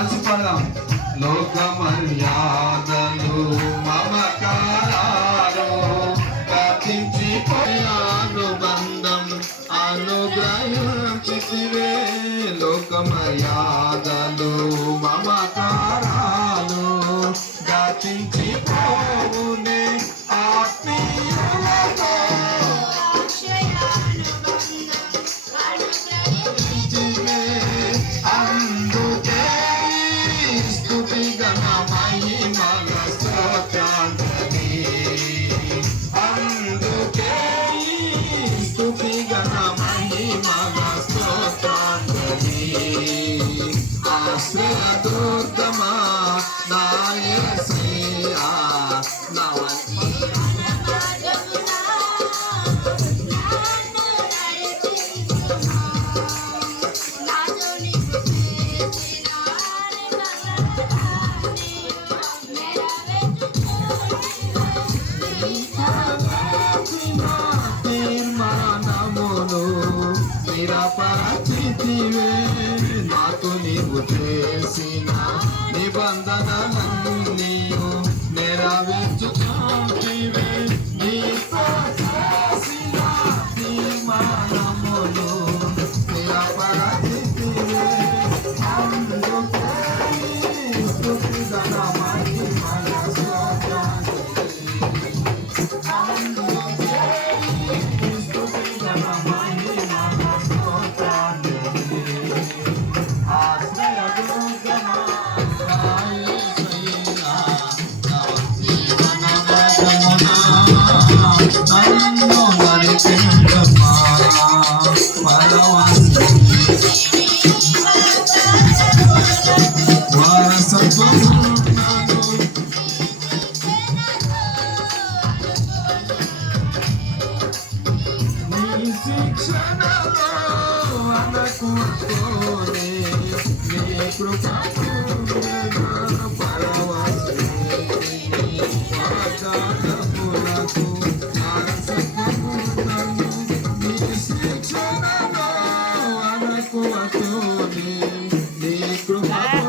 కలిసి పాడదాం. లోక మర్యాదలు మమకారాలు అనుబంధం అనుగ్రహించితివే. లోక మర్యాదలు మమకారాలు దాచించి పోవునే ఆత్మీయులతో అందుకే స్తుతి గణ మహిమల స్తోత్రాంజలి. అందుకే స్తుతి గణ మహిమల స్తోత్రాంజలి. ఆశ్రయ దుర్గమా నా యేసయ్యా నా నిరపరచితివే. నాకు నీవు చేసిన నిబంధనలన్నీ నెరవేర్చుచుంటివే. నీతో చేసిన తీర్మానములు నిరపరచితివే. అందుకే స్తుతి గణ మహిమల స్తోత్రాంజలి. అందుకే స్తుతి గణ మహిమల స్తోత్రాంజలి. ఆశ్రయ దుర్గమా నా యేసయ్యా నా జీవన మార్గమునా నన్ను నడిపించమ్మా. పరవాసిని వారసత్వము నాదు. నీ శిక్షణలో అనుకుంటూనే నీ కృపకు పరవాసిని. వాగ్దానములకు వారసత్వము నన్ను. నీ శిక్షణలో అనుకుంటూనే నీ కృపకు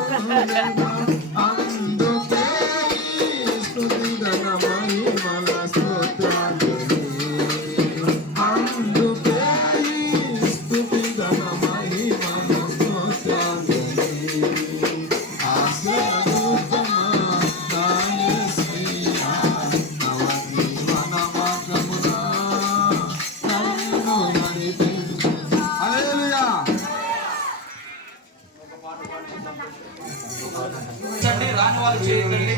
అందుకే స్తుతి గణ మహిమల స్తోత్రాంజలి. అందుకే స్తుతి గణ మహిమల స్తోత్రాంజలి. ఆశ్రయ దుర్గమా నా యేసయ్యా నవ జీవన మార్గమునా నన్ను నడిపించు. హల్లెలూయా. రాని వాళ్ళు చేయండి.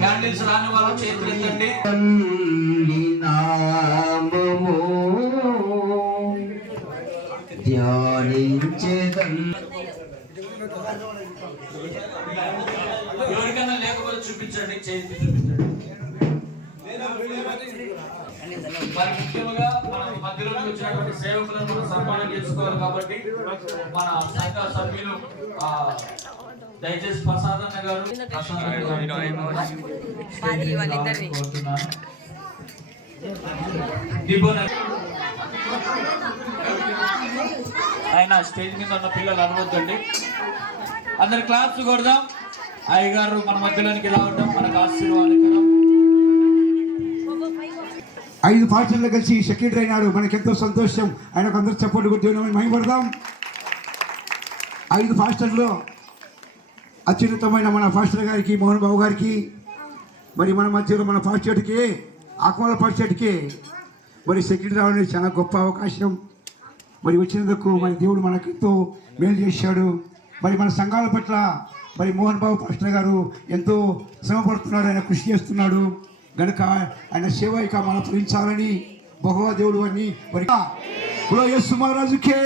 క్యాండిల్స్ రాని వాళ్ళు చేతులెత్తండి. నామము ధ్యానించేదన్. ఎవరికైనా లేకపోతే చూపించండి, చేతి చూపించండి. మరి ముఖ్యంగా మన మధ్యలోకి వచ్చినటువంటి సేవకులను కూడా సన్మానం చేసుకోవాలి కాబట్టి మన సంఘ సభ్యులు దయచేసి ప్రసాద్ అన్న గారు ఆయన స్టేజ్ మీద ఉన్న పిల్లలు అనవద్దండి. అందరి క్లాస్ కొడదాం. అయ్యగారు మన మధ్యలోనికి రావడం మనకు ఆశీర్వాదకరం. 5 పార్టీల్లో కలిసి సెక్రటరీ అయినాడు. మనకెంతో సంతోషం. ఆయనకు అందరూ చప్పట్లు కొట్టి మహిమపడదాం. 5 పాస్టర్లు అత్యున్నతమైన మన పాస్టర్ గారికి, మోహన్ బాబు గారికి, మరి మన మధ్యలో మన పాస్టర్కి, ఆత్మల పాస్టర్కి మరి సెక్రటరీ రావడం చాలా గొప్ప అవకాశం. మరి వచ్చినందుకు మరి దేవుడు మనకెంతో మేలు చేశాడు. మరి మన సంఘాల పట్ల మరి మోహన్ బాబు పాస్టర్ గారు ఎంతో శ్రమపడుతున్నాడు, ఆయన కృషి చేస్తున్నాడు గనుక ఆయన సేవ ఇక మనం ఫలించాలని భగవా దేవుడు అని మరి యేసు మహారాజుకే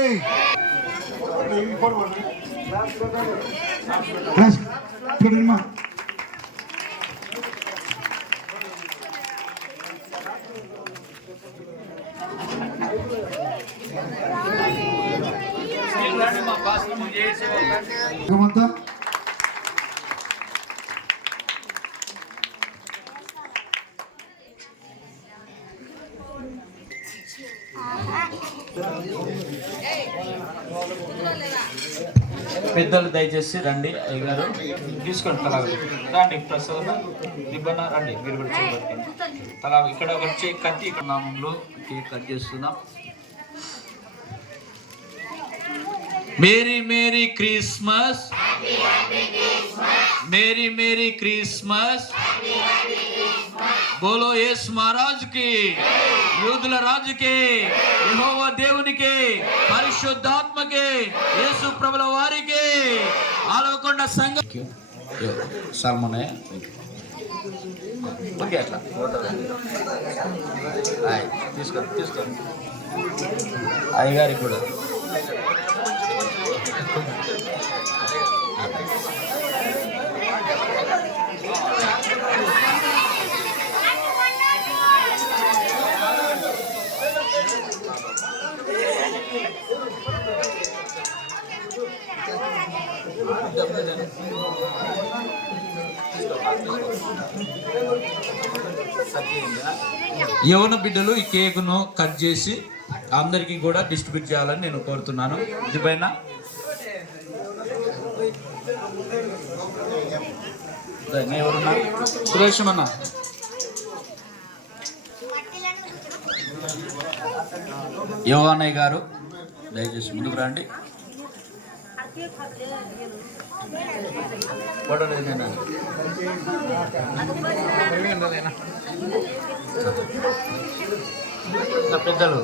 పెద్దలు దయచేసి రండి. అయ్యగారు తీసుకోండి తలా రండి. ప్రసన్న నిబ్బన్న రండి. మీరు కూడా చేయబట్టండి. తలా ఇక్కడ వచ్చే కత్తి నామంలో కేక్ కట్ చేస్తున్నాం. Merry merry Christmas, merry merry Christmas. బోలో యేసు మహారాజుకి, యూదుల రాజుకి, యెహోవా దేవునికి, పరిశుద్ధాత్మకి, యేసు ప్రభుల వారికి, ఆలవకొండ సంఘం సల్మనయ్య. ఓకే అట్లా తీసుకోండి. అయ్యగారికి కూడా యవన బిడ్డలు ఈ కేకును కట్ చేసి అందరికీ కూడా డిస్ట్రిబ్యూట్ చేయాలని నేను కోరుతున్నాను. ఇది పైన ఎవరున్నా సురేషం అన్న యోవానయ్య గారు దయచేసి ముందుకు రండి. పెద్దలు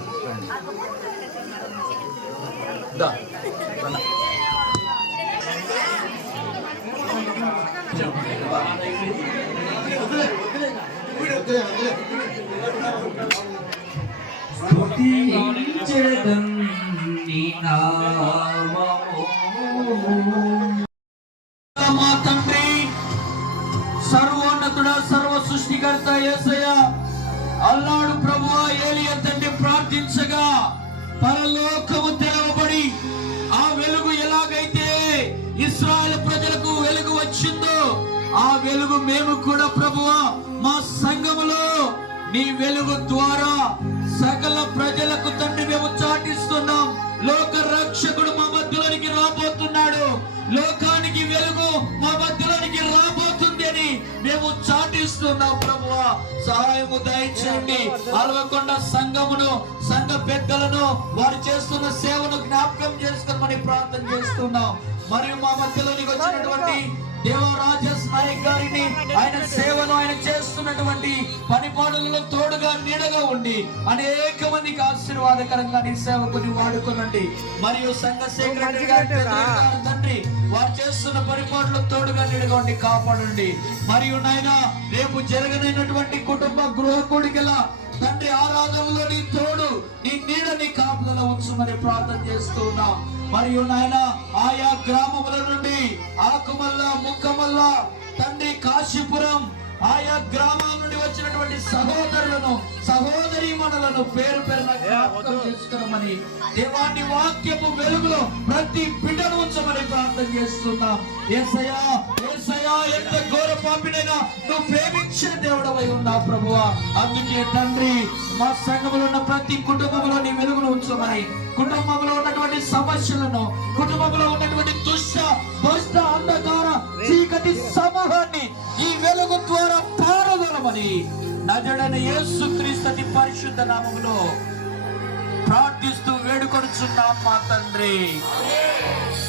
మా తండ్రి సర్వోన్నతుడ సర్వ సృష్టికర్త యేసయ్య, అల్లాడు ప్రభువా ఏలియా తండ్రి ప్రార్థించగా పరలోకము తెరవబడి ఆ వెలుగు ఎలాగైతే ఇశ్రాయేలు ప్రజలకు వెలుగు వచ్చిందో ఆ వెలుగు మేము కూడా ప్రభువా మా సంఘములో నీ వెలుగు ద్వారా సకల ప్రజలకు తండ్రి మేము చాటిస్తున్నాం. లోక రక్షకుడు మా మధ్యలోనికి రాబోతున్నాడు, లోకానికి వెలుగు మా మధ్యలోనికి రాబోతుంది అని మేము చాటిస్తున్నాం. ప్రభువా సహాయము దయచేయండి. అలవకొండ సంఘమును, సంఘ పెద్దలను, వారు చేస్తున్న సేవను జ్ఞాపకం చేసుకోమని ప్రార్థన చేస్తున్నాం. మరియు మా మధ్యలోనికి వచ్చినటువంటి దేవరాజస్ నాయక్ గారిని, ఆయన సేవను, ఆయన చేస్తున్నటువంటి పనిపాడులలో తోడుగా నీడగా ఉండి అనేక మందికి ఆశీర్వాదకరంగా నీ సేవకుని వాడుకోనండి. మరియు సంఘ సెక్రటరీ గారి తండ్రి వారు చేస్తున్న పరిపాడులో తోడుగా నీడగా ఉండి కాపాడండి. మరియు నాయన రేపు జరగనైనటువంటి కుటుంబ గృహ కూడికల తండ్రి ఆరాధనలో నీ తోడు, నీ నీడ, నీ కాపుదల ఉంచమని ప్రార్థన చేస్తున్నాం. మరియు నాయన ఆయా గ్రామముల నుండి ఆకుమల్ల, ముక్కమల్ల, తండ్రి కాశీపురం, ఆయా గ్రామాల నుండి వచ్చినటువంటి సహోదరులను, సహోదరీమణులను పేరు పేరున జ్ఞాపకం చేసుకోమని, దేవాన్ని వాక్యపు వెలుగులో ప్రతి బిడ్డను ఉంచమని ప్రార్థన చేస్తున్నాం. యేసయ్యా, యేసయ్యా, ఎంత ఘోర పాపినైనా నువ్వు ప్రేమించే దేవుడవై ఉన్నావు ప్రభువా. అందుకే తండ్రి మా సంఘములో ఉన్న ప్రతి కుటుంబంలో నీ వెలుగును ఉంచమని, కుటుంబంలో ఉన్నటువంటి సమస్యలను, కుటుంబంలో ఉన్నటువంటి దుష్ట భ్రష్ట అంధకార చీకటి సమూహాన్ని ఈ వెలుగు ద్వారా పారదోలమని నజరేయుడైన యేసుక్రీస్తు పరిశుద్ధ నామములో ప్రార్థిస్తూ వేడుకొనుచున్నాం మా తండ్రి.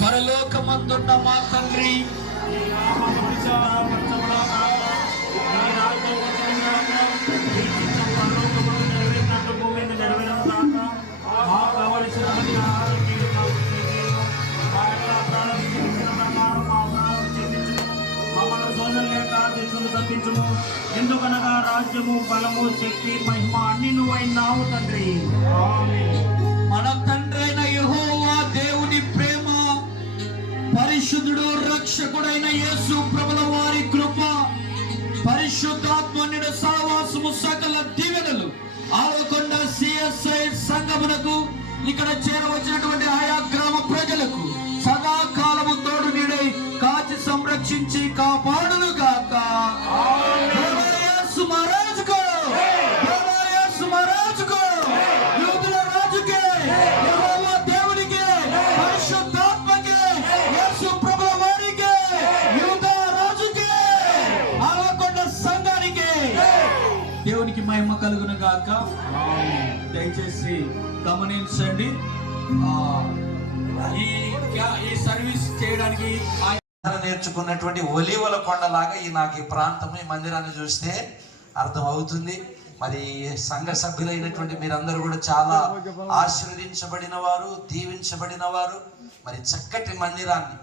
పరలోకమందున్న మా తండ్రి, ఎందుకనగా రాజ్యము, బలము, శక్తి, మహిమ అన్ని నువ్వైనావు తండ్రి. మన తండ్రి అయిన యెహోవా దేవుని ప్రేమ, పరిశుద్ధుడు రక్షకుడైన యేసు ప్రభుల వారి కృప, పరిశుద్ధాత్మ నిండు సహవాసము, సకల దీవెనలు ఆలకొండ సిఎస్ఐ సంఘమునకు, ఇక్కడ చేరవచ్చినటువంటి ఆయా గ్రామ ప్రజలకు సదాకాలము తోడు నీడై కాచి సంరక్షించి కాపాడును గాక. యేసు మహారాజుకు, యేసు మహారాజుకు, యూదుల రాజుకే, యెహోవా దేవునికి, పరిశుద్ధాత్మకే, యేసు గమనించండి. ఈ సర్వీస్ చేయడానికి నేర్చుకున్నటువంటి ఒలీవల కొండలాగా నాకు ఈ ప్రాంతం, ఈ మందిరాన్ని చూస్తే అర్థం అవుతుంది. మరి సంఘ సభ్యులైనటువంటి మీరందరూ కూడా చాలా ఆశీర్వదించబడిన వారు, దీవించబడిన వారు. మరి చక్కటి మందిరాన్ని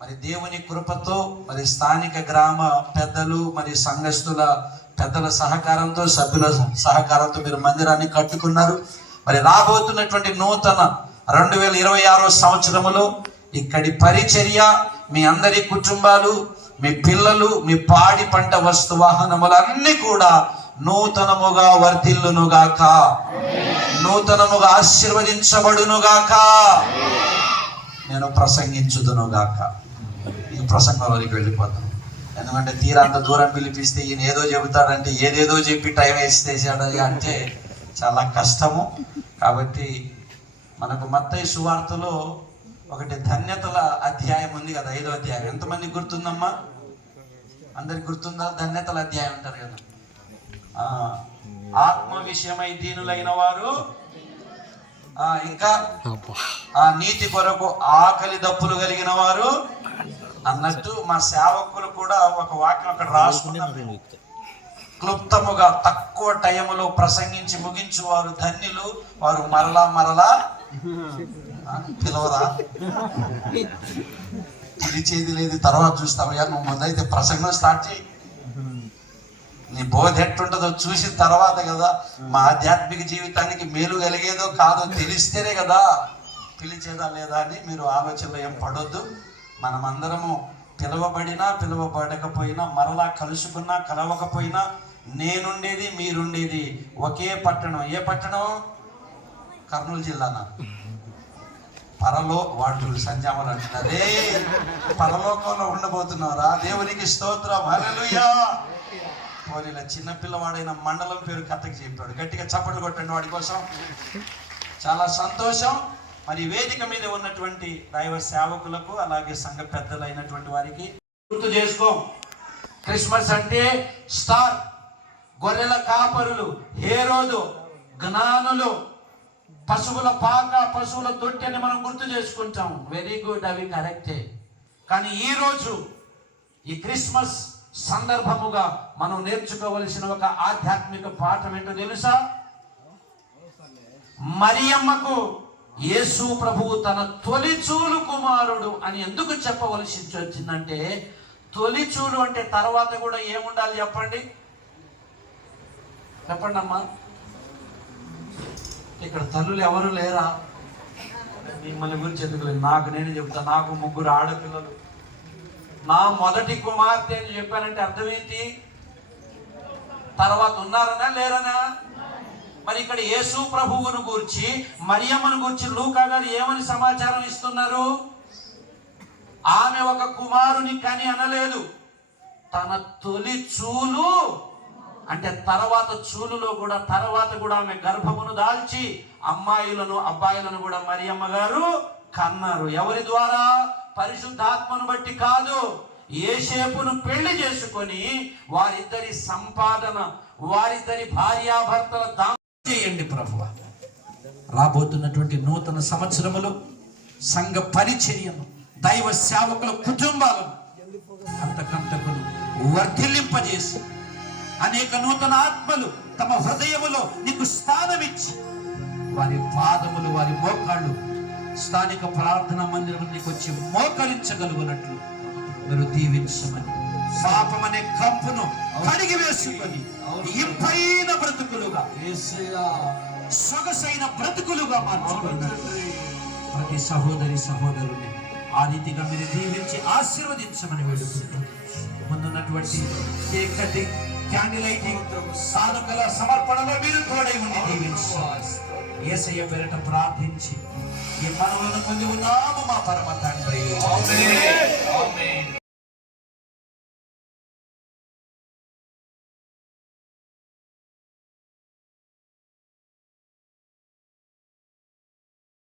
మరి దేవుని కృపతో, మరి స్థానిక గ్రామ పెద్దలు, మరి సంఘస్థుల పెద్దల సహకారంతో, సభ్యుల సహకారంతో మీరు మందిరాన్ని కట్టుకున్నారు. మరి రాబోతున్నటువంటి నూతన 2026 సంవత్సరములో ఇక్కడి పరిచర్య, మీ అందరి కుటుంబాలు, మీ పిల్లలు, మీ పాడి పంట వస్తు వాహనములన్నీ కూడా నూతనముగా వర్ధిల్లునుగాక, నూతనముగా ఆశీర్వదించబడునుగాక, నేను ప్రసంగించుదునుగాక. ఈ ప్రసంగంలోకి వెళ్ళిపోతాను. ఎందుకంటే తీరంత దూరం పిలిపిస్తే ఈయన ఏదో చెబుతాడంటే ఏదేదో చెప్పి టైం వేసేసాడు అంటే చాలా కష్టము. కాబట్టి మనకు మత్తయి సువార్తలో ఒకటి ధన్యతల అధ్యాయం ఉంది కదా, 5వ అధ్యాయం. ఎంతమంది గుర్తుందమ్మా? అందరికి గుర్తుందా? ధన్యతల అధ్యాయం అంటారు కదా. ఆత్మ విషయమై దీనులైన వారు, ఇంకా నీతి కొరకు ఆకలి దప్పులు కలిగిన వారు అన్నట్టు మా సేవకులు కూడా ఒక వాక్యం అక్కడ రాసుకున్నారు. క్లుప్తముగా తక్కువ టైములో ప్రసంగించి ముగించువారు ధన్యులు, వారు మరలా మరలా పిలవరా, పిలిచేది లేదు, తర్వాత చూస్తామయ్యా, నువ్వు ముందైతే ప్రసంగం స్టార్ట్ చేయి. నీ బోధ ఎట్టుంటుందో చూసిన తర్వాత కదా మా ఆధ్యాత్మిక జీవితానికి మేలు కలిగేదో కాదో తెలిస్తేనే కదా పిలిచేదా లేదా అని మీరు ఆలోచనలో ఏం పడొద్దు. మనమందరము పిలవబడినా పిలవబడకపోయినా, మరలా కలుసుకున్నా కలవకపోయినా, నేనుండేది మీరుండేది ఒకే పట్టణం. ఏ పట్టణం? కర్నూలు జిల్లానా? వాడు సంజామలు అంటున్నారే, పరలోకంలో ఉండబోతున్నారా? దేవునికి స్తోత్రం, హల్లెలూయా. పోలీల చిన్నపిల్లవాడైన మండలం పేరు కథకి చెప్పాడు. గట్టిగా చప్పట్లు కొట్టండి వాడి కోసం. చాలా సంతోషం. మరి వేదిక మీద ఉన్నటువంటి దైవ సేవకులకు, అలాగే సంఘ పెద్దలైనటువంటి వారికి గుర్తు చేసుకో. క్రిస్మస్ అంటే స్టార్, గొర్రెల కాపరులు, హేరోదు, జ్ఞానులు, పశువుల పాక, పశువుల తొట్టి అని మనం గుర్తు చేసుకుంటాం. వెరీ గుడ్, అవి కరెక్టే. కానీ ఈరోజు ఈ క్రిస్మస్ సందర్భముగా మనం నేర్చుకోవలసిన ఒక ఆధ్యాత్మిక పాఠం ఏంటో తెలుసా? మరియమ్మకు యేసు ప్రభువు తన తొలిచూలు కుమారుడు అని ఎందుకు చెప్పవలసి వచ్చిందంటే, తొలిచూలు అంటే తర్వాత కూడా ఏముండాలి చెప్పండి, చెప్పండి అమ్మా. ఇక్కడ తల్లులు ఎవరు లేరా? మిమ్మల్ని గురించి ఎందుకు లేదు, నాకు నేను చెప్తా. నాకు 3 ఆడపిల్లలు. నా మొదటి కుమార్తె అని చెప్పానంటే అర్థం ఏంటి? తర్వాత ఉన్నారనా లేరనా? మరి ఇక్కడ యేసు ప్రభువును గూర్చి, మరియమ్మను గూర్చి లూకా గారు ఏమని సమాచారం ఇస్తున్నారు? ఆమె ఒక కుమారుని కని అనలేదు, తన తొలి చూలు అంటే తర్వాత చూలులో కూడా తర్వాత కూడా ఆమె గర్భమును దాల్చి అమ్మాయిలను అబ్బాయిలను కూడా మరియమ్మ గారు కన్నారు. ఎవరి ద్వారా? పరిశుద్ధాత్మను బట్టి కాదు. యేసేపును పెళ్లి చేసుకొని వారిద్దరి సంపాదన, వారిద్దరి భార్యాభర్తల దానం చేయండి ప్రభువా. రాబోతున్నటువంటి నూతన సంవత్సరములో సంఘ పరిచర్యను, దైవ సేవకుల కుటుంబాలను అంతకంతకును వర్ధిల్లింపజేసి అనేక నూతన ఆత్మలు తమ హృదయములో నీకు స్థానమిచ్చి వారి పాదములు, వారి మోకాళ్ళు స్థానిక ప్రార్థనా మందిరానికి వచ్చి మోకరించగలుగునట్లు మీరు దీవించమని, పాపమనే కంపును కడిగి వేసుకొని ఇంపైన బ్రతుకులుగా, సొగసైన బ్రతుకులుగా మార్చుకున్నారు. ప్రతి సహోదరి సహోదరుని ఆ రీతిగా మీరు దీవించి ఆశీర్వదించమని వేడుకుంటున్నారు. ముందున్నటువంటి కేక్ కటింగ్, క్యాండిల్ లైటింగ్, సాధకుల సమర్పణలో మీరు తోడై ఉండి దీవించాలి. యేసయ్య పేరిట ప్రార్థించి ఈ మనవులను పొంది ఉన్నాము మా పరమ తండ్రి.